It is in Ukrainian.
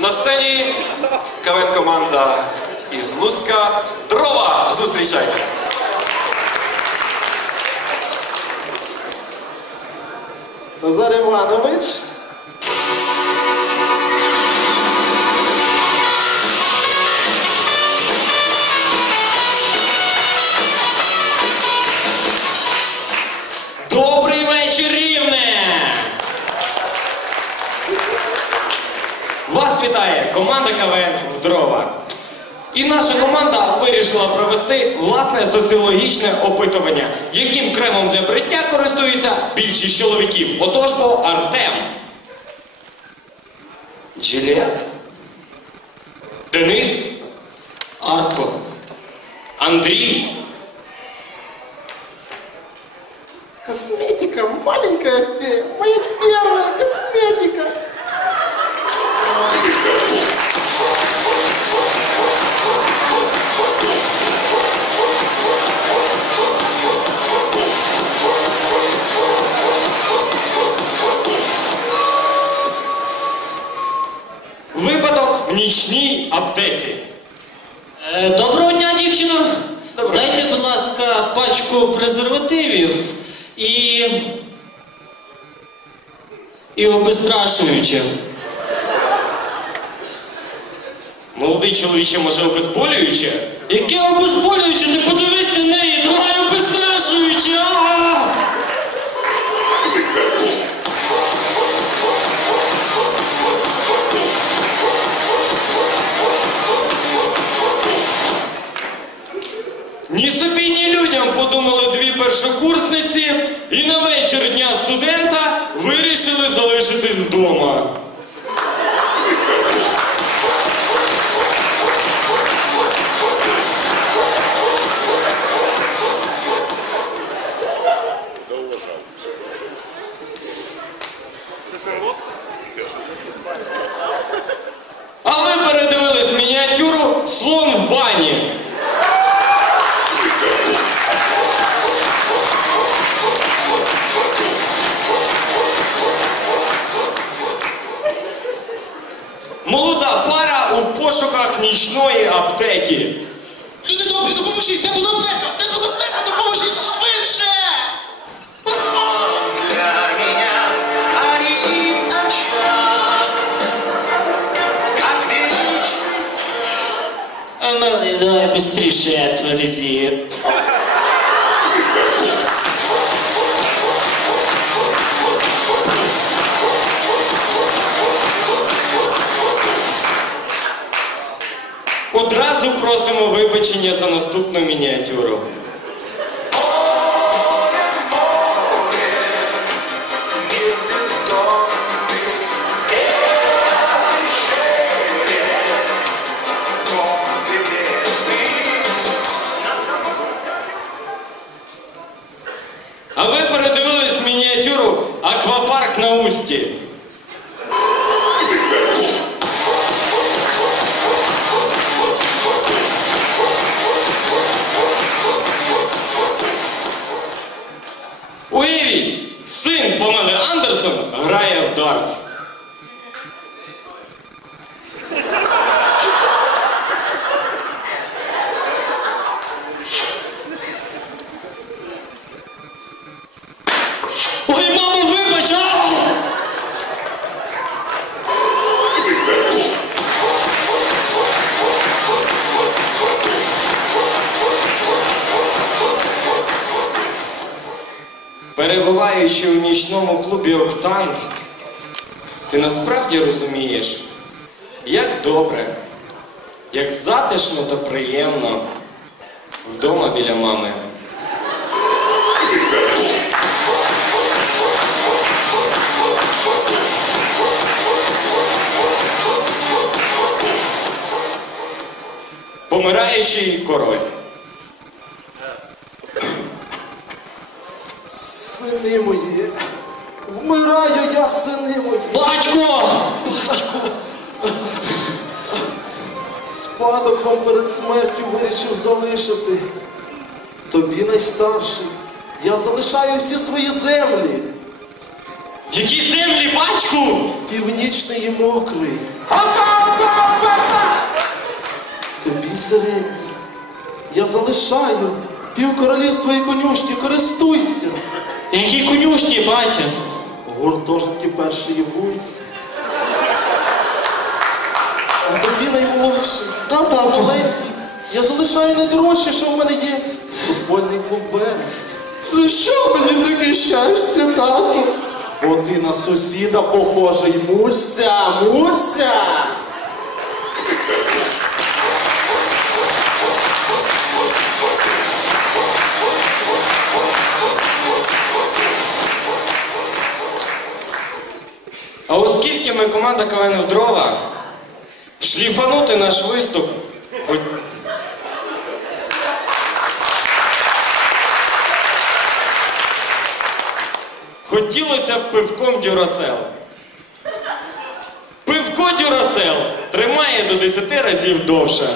На сцені КВН команда із Луцька Дрова. Зустрічайте. Назар Іванович. Добрий вечір, вітає команда КВН в дрова. І наша команда вирішила провести власне соціологічне опитування, яким кремом для бриття користуються більшість чоловіків. Отож бо Артем. Джилет. Денис. Арко. Андрій. Косметика, маленькая фея, моя ласка, пачку презервативів і. і обезстрашуюче. Молодий чоловіче, може, обезболююче? Яке обезболююче? Ти подивись на неї, давай обезстрашуюче! А! Ні першокурсниці і на вечір дня студента вирішили залишитись вдома. Молода пара у пошуках нічної аптеки. Люди добрі, допоможіть! Де тут аптека? Де тут аптека? Допоможіть швидше! Как давай быстріше отверзи. Вибачення за наступну мініатюру. Уявіть, син Памели Андерсон грає в дартс. Перебуваючи у нічному клубі Октант, ти насправді розумієш, як добре, як затишно та приємно вдома біля мами. Помираючий король. Сини мої. Вмираю я, сини мої. Батько! Спадок вам перед смертю вирішив залишити. Тобі найстарший. Я залишаю всі свої землі. Які землі, батьку? Північний і мокрий. Папа! середній. Я залишаю пів королівства і конюшні, користуйся. Які конюшні, батя? Гуртожитки першої вулиці. А тобі наймолодший, та-та, маленький. Я залишаю найдорожче, що в мене є. Футбольний клуб Верес. За що мені таке щастя, тату? Бо ти на сусіда похожий. Муся, Муся! Команда КВН дрова, шліфанути наш виступ. Хотілося б пивком дюрасел. Пивко дюрасел тримає до 10 разів довше.